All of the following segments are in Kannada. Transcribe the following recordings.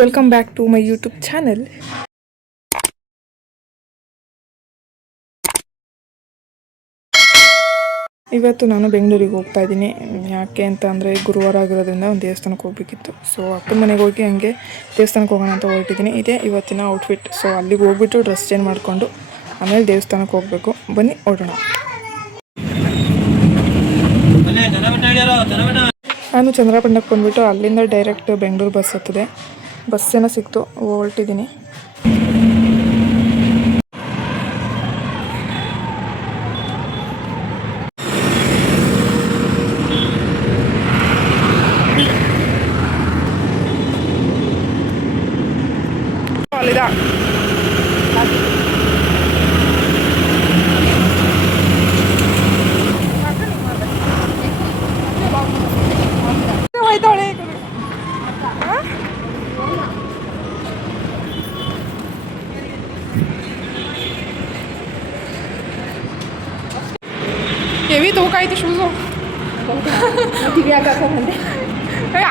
Welcome back to my YouTube channel. ಇವತ್ತು ನಾನು ಬೆಂಗಳೂರಿಗೆ ಹೋಗ್ತಾ ಇದ್ದೀನಿ. ಯಾಕೆ ಅಂತ ಅಂದರೆ ಗುರುವಾರ ಆಗಿರೋದ್ರಿಂದ ಒಂದು ದೇವಸ್ಥಾನಕ್ಕೆ ಹೋಗಬೇಕಿತ್ತು. ಸೊ ಅಕ್ಕನ ಮನೆಗೆ ಹೋಗಿ ಹಂಗೆ ದೇವಸ್ಥಾನಕ್ಕೆ ಹೋಗೋಣ ಅಂತ ಹೊರಟಿದ್ದೀನಿ. ಇದೇ ಇವತ್ತಿನ ಔಟ್ಫಿಟ್. ಸೊ ಅಲ್ಲಿಗೆ ಹೋಗ್ಬಿಟ್ಟು ಡ್ರೆಸ್ ಚೇಂಜ್ ಮಾಡಿಕೊಂಡು ಆಮೇಲೆ ದೇವಸ್ಥಾನಕ್ಕೆ ಹೋಗಬೇಕು. ಬನ್ನಿ ಹೊರಡೋಣ. ನಾನು ಚಂದ್ರಪಟ್ಟಣಕ್ಕೆ ಬಂದುಬಿಟ್ಟು ಅಲ್ಲಿಂದ ಡೈರೆಕ್ಟ್ ಬೆಂಗಳೂರು ಬಸ್ ಹತ್ತದೆ. ಬಸ್ ಏನೋ ಸಿಕ್ತು, ಹೊರಟಿದ್ದೀನಿ. ಅಲ್ಲಿದ ಹೆವಿ ತೂಕ ಐತಿ ಶೂಸು.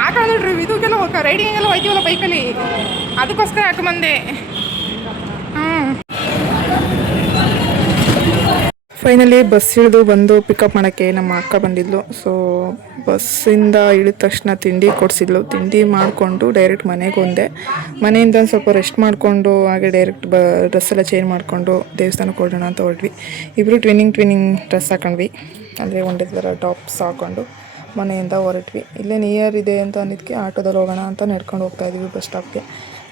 ಹಾಕ ನೋಡ್ರಿ, ಇದಕ್ಕೆಲ್ಲ ರೈಡಿಂಗೆಲ್ಲ ಹೋಯ್ತೀವಲ್ಲ ಬೈಕಲ್ಲಿ, ಅದಕ್ಕೋಸ್ಕರ ಹಾಕೊಂಬಂದೆ. ಫೈನಲಿ ಬಸ್ ಇಳಿದು ಬಂದು ಪಿಕಪ್ ಮಾಡೋಕ್ಕೆ ನಮ್ಮ ಅಕ್ಕ ಬಂದಿದ್ಲು. ಸೊ ಬಸ್ಸಿಂದ ಇಳಿದ ತಕ್ಷಣ ತಿಂಡಿ ಕೊಡಿಸಿದ್ಲು. ತಿಂಡಿ ಮಾಡಿಕೊಂಡು ಡೈರೆಕ್ಟ್ ಮನೆಗೆ ಒಂದೆ. ಮನೆಯಿಂದ ಸ್ವಲ್ಪ ರೆಸ್ಟ್ ಮಾಡಿಕೊಂಡು ಹಾಗೆ ಡೈರೆಕ್ಟ್ ಡ್ರೆಸ್ ಎಲ್ಲ ಚೇಂಜ್ ಮಾಡಿಕೊಂಡು ದೇವಸ್ಥಾನಕ್ಕೆ ಹೊರಡೋಣ ಅಂತ ಹೊರಡ್ವಿ. ಇಬ್ಬರು ಟ್ವಿನ್ನಿಂಗ್ ಡ್ರೆಸ್ ಹಾಕೊಂಡ್ವಿ, ಅಂದರೆ ಒಂದೇ ಥರ ಟಾಪ್ಸ್ ಹಾಕ್ಕೊಂಡು ಮನೆಯಿಂದ ಹೊರಟ್ವಿ. ಇಲ್ಲೇ ನಿಯರ್ ಇದೆ ಅಂತ ಅಂದಿದ್ದಕ್ಕೆ ಆಟೋದಲ್ಲಿ ಹೋಗೋಣ ಅಂತ ನಡ್ಕೊಂಡು ಹೋಗ್ತಾ ಇದ್ದೀವಿ ಬಸ್ ಸ್ಟಾಪ್ಗೆ.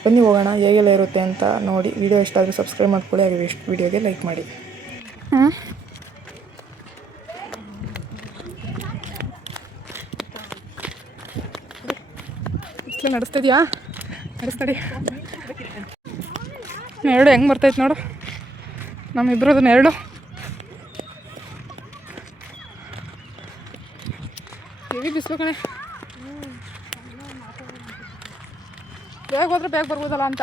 ಬನ್ನಿ ಹೋಗೋಣ, ಹೇಗೆಲ್ಲ ಇರುತ್ತೆ ಅಂತ ನೋಡಿ. ವಿಡಿಯೋ ಇಷ್ಟ ಆದರೆ ಸಬ್ಸ್ಕ್ರೈಬ್ ಮಾಡ್ಕೊಳ್ಳಿ, ಹಾಗೆ ವಿಡಿಯೋಗೆ ಲೈಕ್ ಮಾಡಿ. ನಡೆಸ್ತಿದ್ಯಾ? ನಡೆಸ್ತಡಿ. ನೆರಳು ಹೆಂಗೆ ಬರ್ತೈತೆ ನೋಡು, ನಮ್ಮಿಬ್ರದ್ದು ನೆರಳು. ಹೆವಿ ಬಿಸಿಲು ಕಣೆ. ಬೇಗ ಹೋದ್ರೆ ಬೇಗ ಬರ್ಬೋದಲ್ಲ ಅಂತ.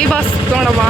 ಈ ಬಸ್ ನೋಡವ್ವ,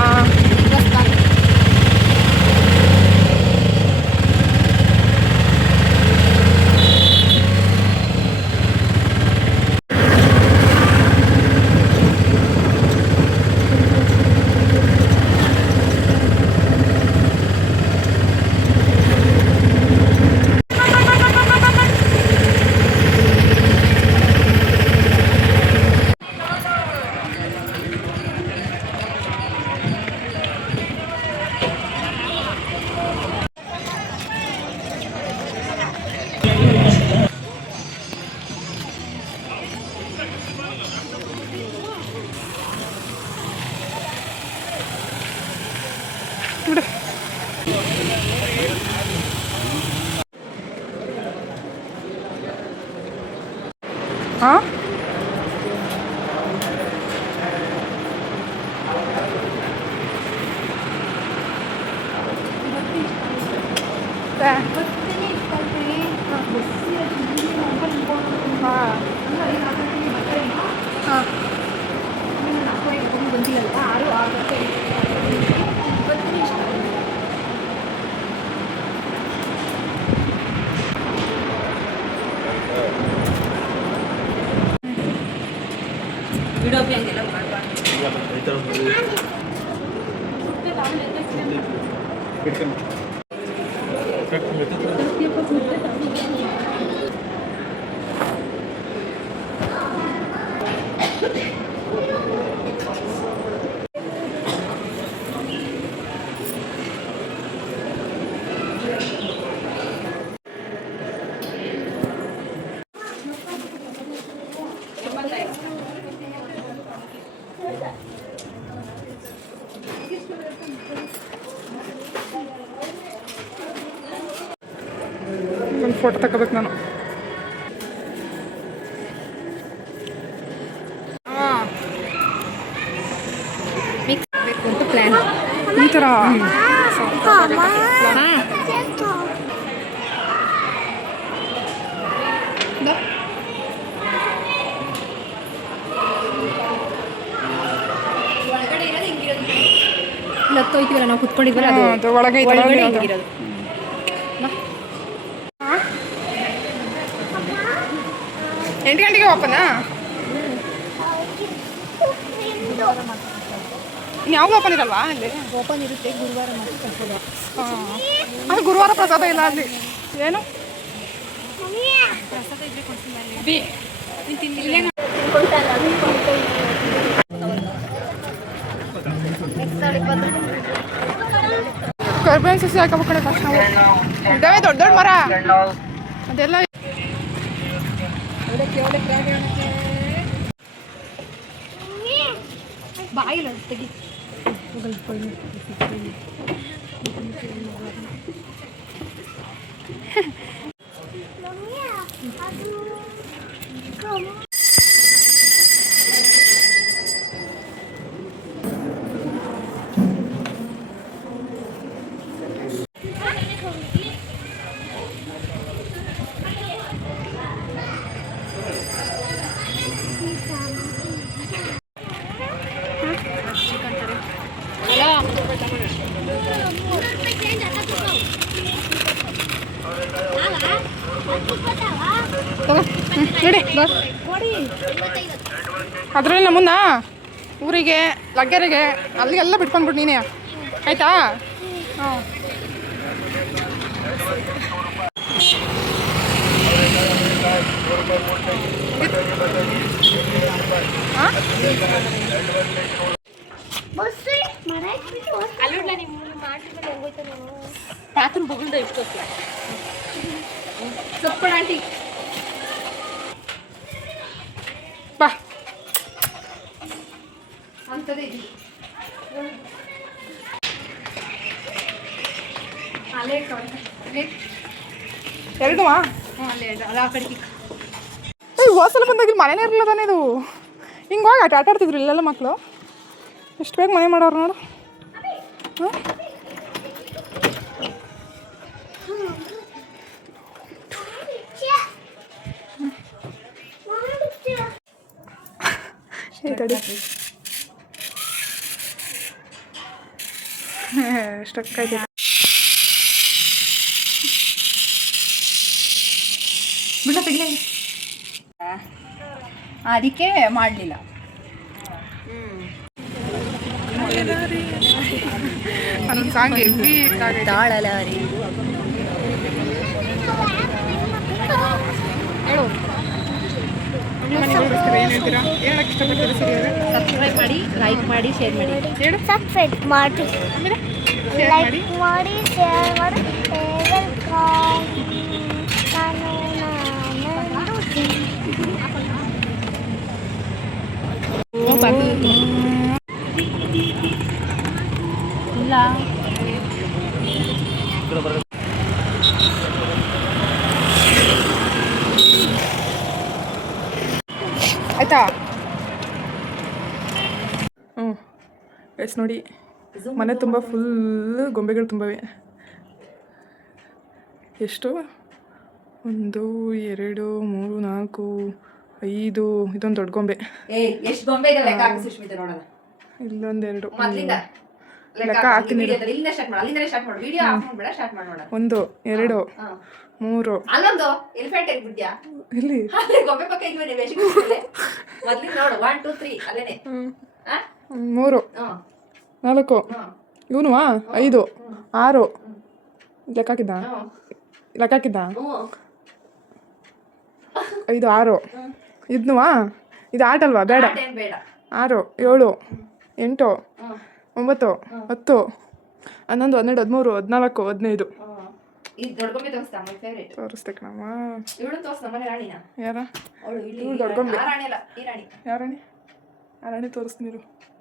ಹಾಂ ಒಂದು ಫೋಟೋ ತಗೋಬೇಕು ನಾನು. ಥರ ಹೋಯ್ತೀವಲ್ಲ ನಾವು ಕುತ್ಕೊಂಡಿದ್ವಲ್ಲ ಅದು ಒಳಗೆ ಹಿಂಗಿರೋದು. 8 ಗಂಟೆಗೆ ಓಪನಾ? ಯಾವಾಗ ಓಪನ್ ಇರಲ್ವಾ ಅಲ್ಲಿ? ಓಪನ್ ಇರುತ್ತೆ ಗುರುವಾರ ಅದು ಗುರುವಾರ ಪ್ರಸಾದ ಇಲ್ಲ ಅಲ್ಲಿ. ಏನು ಪ್ರಸಾದ ಇದ್ರೆ ಕೊಡ್ತೀನಿ ಅಲ್ಲಿ. ಕರ್ಬೇವಿನ ಸಸಿ ಹಾಕಬೇಕು ಕಡೆ ಫಸ್ಟ್ ನಾವು. ಇದಾವೆ ದೊಡ್ಡ ದೊಡ್ಡ ಮರ ಅದೆಲ್ಲ. ಬಾಯಿಲ್ಲ ತೆಗಿ. ಅದರಲ್ಲಿ ನಮ್ಮನ್ನ ಊರಿಗೆ ಲಗ್ಗೆರೆಗೆ ಅಲ್ಲಿಗೆಲ್ಲ ಬಿಟ್ಕೊಂಡ್ಬಿಟ್ಟು ನೀನೇ ಆಯ್ತಾ? ಹಾಂ ಬಾತ್ರೂಮ್ ಬಗಲ್ದ ಎಷ್ಟು ಸೊಪ್ಪಳ ಆಂಟಿ ಬಾ ಅಂತದೇ ಇದೆ. ಅಲ್ಲೇ ಎರಡು ಅಲ್ಲೇ ಅಲ್ಲ ಆ ಕಡೆಗೆ. ಹೋಸಲ ಬಂದಾಗ ಮನೆನೇ ಇರಲಿಲ್ಲ ತಾನೇ ಇದು. ಹಿಂಗೆ ಹೋಗಿ ಆಟ ಆಡ್ತಿದ್ರು ಇಲ್ಲೆಲ್ಲ ಮಕ್ಕಳು. ಎಷ್ಟು ಬೇಗ ಮನೆ ಮಾಡೋರು ನೋಡು. ಹಾಂ ತಡಿ ಎಷ್ಟಕ್ಕಾಯ್ತು. ಬಿಡ ತೆಗಿಲ ಅದಕ್ಕೆ ಮಾಡಲಿಲ್ಲ. ಅದೊಂದು ಸಾಂಗ್ ಹೆವಿ ತಾಳಲಾರಿ ಹೇಳು. ಏನು ಹೇಳ್ತೀರಾ? ಹೇಳಕ್ಕೆ ಇಷ್ಟಪಡ್ತೀರಾ ಸರಿಯಾಗಿ? ಸಬ್ಸ್ಕ್ರೈಬ್ ಮಾಡಿ, ಲೈಕ್ ಮಾಡಿ, ಶೇರ್ ಮಾಡಿ. ಹೇಳು. ಸಬ್ಸ್ಕ್ರೈಬ್ ಮಾಡಿ, ಆಮೇಲೆ ಲೈಕ್ ಮಾಡಿ, ಶೇರ್ ಮಾಡಿ. ವೆಲ್ಕಮ್. ಇಲ್ಲ ಆಯ್ತಾ? ಎಸ್ ನೋಡಿ, ಮನೆ ತುಂಬ ಫುಲ್ ಗೊಂಬೆಗಳು ತುಂಬವೆ. ಎಷ್ಟು? 1 2 3 4 5. ಇದೊಂದು ದೊಡ್ಡ ಗೊಂಬೆ. ಎಷ್ಟು ಗೊಂಬೆ ಇದೆ ಲೆಕ್ಕ ಹಾಕಿ ಸುಷ್ಮಿತಾ ನೋಡೋಣ. ಇಲ್ಲೊಂದು 2 ಮೊದಲಿಂದ ಲೆಕ್ಕ ಹಾಕ್ತೀನಿ. ಇಲ್ಲಿಂದ ಸ್ಟಾರ್ಟ್ ಮಾಡು, ಅಲ್ಲಿಂದ ಸ್ಟಾರ್ಟ್ ಮಾಡು. ವಿಡಿಯೋ ಆಫ್ ಮಾಡ್ಬೇಡ, ಸ್ಟಾರ್ಟ್ ಮಾಡೋಣ. 1 2 3. ಅಲ್ಲೊಂದು ಎಲಿಫೆಂಟ್ ಇಟ್ಬಿಟ್ಯಾ? ಇಲ್ಲಿ ಅಲ್ಲಿ ಗೊಂಬೆ ಪಕ್ಕ ಇದ್ವಿ ನೀವು ವೇಷಕ್ಕೆ. ಮೊದಲಿಂದ ನೋಡು 1 2 3 ಅಲ್ಲೇನೆ. 3 4. ಇವನು 5 6. ಲೆಕ್ಕ ಹಾಕಿದ್ದ? ಲೆಕ್ಕ ಹಾಕಿದ್ದ? 5 6. ಇದನ್ನು ಇದು ಆಟಲ್ವಾ? ಬೇಡ. 6 7 8 9 10 11 12 13 14 15. ಇದು ದೊಡ್ಡ ಗೊಂಬೆ ತೋರಿಸ್ತಾ ಮೈ ಫೇವರೇಟ್. ತೋರಿಸ್ತೆ ಕಣಮ್ಮ. ಇವಳು ತೋರಿಸ್ ನಮ್ಮನೆ ರಾಣಿನ. ಯಾರ? ಅವಳು ಇಲ್ಲಿ ದೊಡ್ಡ ಗೊಂಬೆ. ಆ ರಾಣಿ ಅಲ್ಲ, ಈ ರಾಣಿ. ಯಾವ ರಾಣಿ? ಆ ರಾಣಿ ತೋರಿಸ್ತೀನಿ.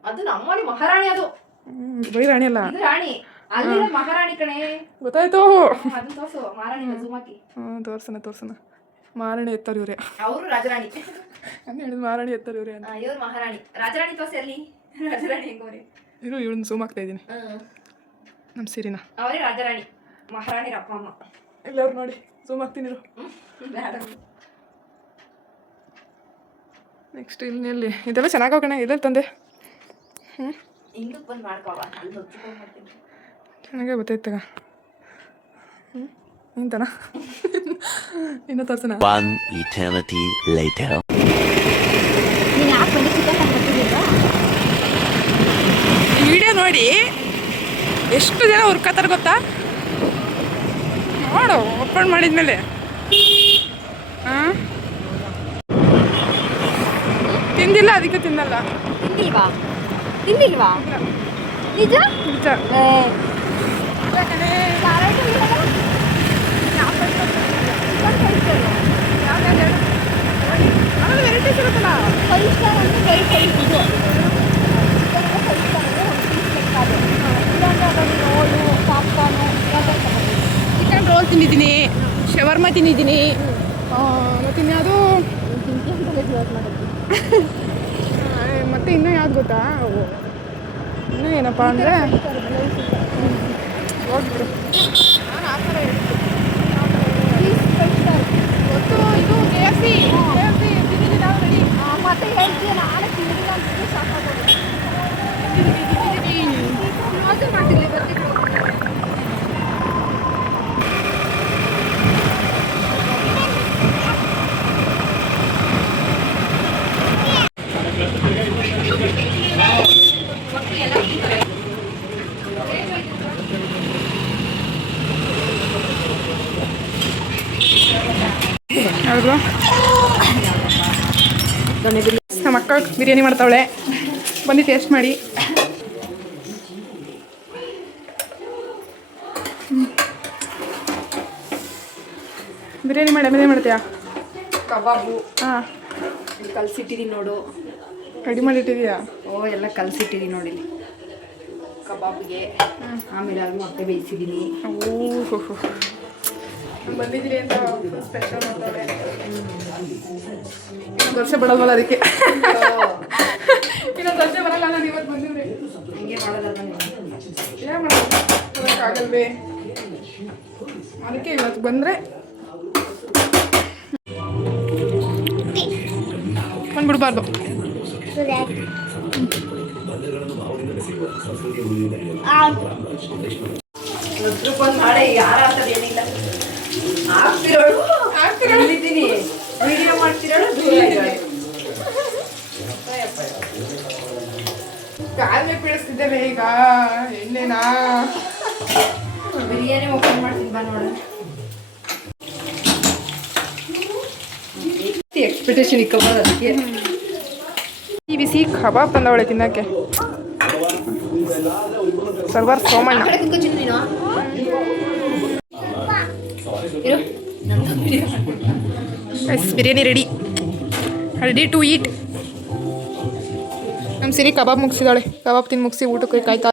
ಅದು ನಮ್ಮನೆ ಮಹಾರಾಣಿ. ಅದು ಬೈ ರಾಣಿ ಅಲ್ಲ, ಇದು ರಾಣಿ. ಅಲ್ಲಿ ಮಹಾರಾಣಿ ಕಣೆ. ಗೊತ್ತಾಯ್ತು. ಅದು ತೋರ್ಸು ಮಹಾರಾಣಿ ಜೂಮ್ ಹಾಕಿ. ತೋರ್ಸನ ಮಹಾರಾಣಿ ಎತ್ತಾರೆ ಇವ್ರೆ. ಅವರು ರಾಜರಾಣಿ ಅಂತ ಹೇಳಿದ್ ಮಹಾರಾಣಿ ಎತ್ತಾರೆ ಇವ್ರೆ ಅಂತ. ಇವ್ರು ಮಹಾರಾಣಿ. ರಾಜರಾಣಿ ತೋರ್ಸಿ ಅಲ್ಲಿ. ರಾಜರಾಣಿ ಹೆಂಗೋರಿ. ಇವಳನ್ನ ಝೂಮ್ ಆಗ್ತಾ ಇದ್ದೀನಿ. ನಮ್ಮ ಸಿರಿನ ಅವರೇ ರಾಜರಾಣಿ ಮಹಾರಾಣಿ ಅಪ್ಪ ಅಮ್ಮ. ಎಲ್ಲರೂ ನೋಡಿ ಝೂಮ್ ಆಗ್ತೀನಿ ಬೇಡ. ನೆಕ್ಸ್ಟ್ ಇಲ್ಲಿ ಇದೆಲ್ಲ ಚೆನ್ನಾಗಿ ಹೋಗೋಣ ಇದೆಲ್ಲ ತಂದೆ. ಹಿಂದಕ್ಕೆ ಬಂದು ಮಾಡ್ಕೋವ ಅಲ್ಲಿ ಹೊಚ್ಚಿಕೊಂಡು ಮಾಡ್ತೀನಿ. ಚೆನ್ನಾಗೇ ಗೊತ್ತಾಯ್ತಗ. ಇಂತನ ಇನ್ನೂ ತೋರ್ಸೋಣ. One eternity later. ನೀನು ಯಾಕೆ ಬಂದು ಚಿಕನ್ ಹಾಕ್ತಿದ್ದೀರಾ? ಈ ವಿಡಿಯೋ ನೋಡಿ ಎಷ್ಟು ಜನ ಹುರ್ಕೋತಾರೆ ಗೊತ್ತಾ? ನೋಡು ಓಪನ್ ಮಾಡಿದ್ಮೇಲೆ ಹಾಂ ತಿಂದಿಲ್ಲ, ಅದಕ್ಕೆ ತಿನ್ನಲ್ಲ. ತಿಂದಿಲ್ವಾ? ತಿಂದಿಲ್ವಾ? ನಿಜ ನಿಜ. ವೆರೈಟೀಸ್ ಇರುತ್ತಲ್ಲ. ಚಿಕನ್ ರೋಲ್ ತಿಂದಿದ್ದೀನಿ, ಶವರ್ಮ ತಿಂದಿದ್ದೀನಿ, ಮತ್ತು ಇನ್ಯಾವುದು ಮತ್ತು ಇನ್ನೂ ಯಾವ್ದು ಗೊತ್ತಾ? ಇನ್ನೂ ಏನಪ್ಪ ಅಂದರೆ ಹೋಗ್ಬಿಡು. ನಾನು ಆ ಥರ ಗೊತ್ತು. ಇದು KFC ತಿಂದಿದ್ದೀನಿ ನಾವು ರೆಡಿ. ಮತ್ತೆ ಹೇಳ್ತೀಯ ನಾನು ತಿಂದಿಲ್ಲ ಅಂತ ಸಾಕಾಗೋದು. ಮಾಡ್ತಿರ್ಲಿ ಬರ್ತಿದ್ರು. ಹೌದು, ನಮ್ಮ ಅಕ್ಕ ಬಿರಿಯಾನಿ ಮಾಡ್ತಾವಳೆ, ಬಂದು ಟೇಸ್ಟ್ ಮಾಡಿ. ಬಿರಿಯಾನಿ ಮಾಡಿ ಆಮೇಲೆ ಮಾಡ್ತೀಯಾ? ಕಬಾಬು ಹಾಂ ಕಲ್ಸಿಟ್ಟಿದ್ದೀನಿ ನೋಡು. ರೆಡಿ ಮಾಡಿಟ್ಟಿದೀಯಾ? ಓ ಎಲ್ಲ ಕಲ್ಸಿಟ್ಟಿದ್ದೀನಿ ನೋಡಿಲಿ ಕಬಾಬ್ಗೆ. ಆಮೇಲೆ ಅದು ಮೊಟ್ಟೆ ಬೇಯಿಸಿದ್ದೀನಿ. ಓಹೋ ಬಂದಿದ್ದೀರಿ ಅಂತ ಸ್ಪೆಷಲ್ ಮಾಡ್ತಾವೆ. ಇನ್ನೊಂದು ವರ್ಷ ಬಿಡೋದಲ್ಲ ಅದಕ್ಕೆ. ಇನ್ನೊಂದು ವರ್ಷ ಬರಲ್ಲ, ನಾನು ಇವತ್ತು ಬಂದಿವ್ರಿ. ಹಿಂಗೆ ಮಾಡೋದಲ್ಲ ನೀವು. ಏನು ಮಾಡೋಕ್ಕಾಗಲ್ವೇ? ಅದಕ್ಕೆ ಇವತ್ತು ಬಂದರೆ ಬಂದ್ಬಿಡ್ಬಾರ್ದು. ಒಂದು ಮಾಡಿ ಯಾರ ಏನಿಲ್ಲ. ಆಗ್ತಿರೋಳು ಆಗ್ತಿರೋಳಿದ್ದೀನಿ, ವಿಡಿಯೋ ಮಾಡ್ತಿರೋಳು ದೂರ ಇದ್ದಾಳೆ. ಕಾಲೇ ಬೀಳಿಸ್ತಿದ್ದೇವೆ ಈಗ. ಎಣ್ಣೆನಾ ಬಿರಿಯಾನಿ ಓಪನ್ ಮಾಡ್ತೀನಿ ಬಾ ನೋಡೋಣ. ಎಕ್ಸ್ಪೆಕ್ಟೇಷನ್ ಇಕ್ಕಬೋದು ಅದಕ್ಕೆ. ಈ ಬಿಸಿ ಕಬಾಬ್ ಬಂದವಳೆ ತಿನ್ನಕ್ಕೆ. ಸರ್ವರ್ ಸೋಮಣ್ಣ. ನೀನು ಇರು, ನಮ್ದು video biryani ready to eat. ನಮ್ಮ ಸಿರಿ ಕಬಾಬ್ ಮುಗಿಸಿದಾಳೆ. ಕಬಾಬ್ ತಿಂದು ಮುಗಿಸಿ ಊಟಕ್ಕೆ ಕಾಯ್ತಾ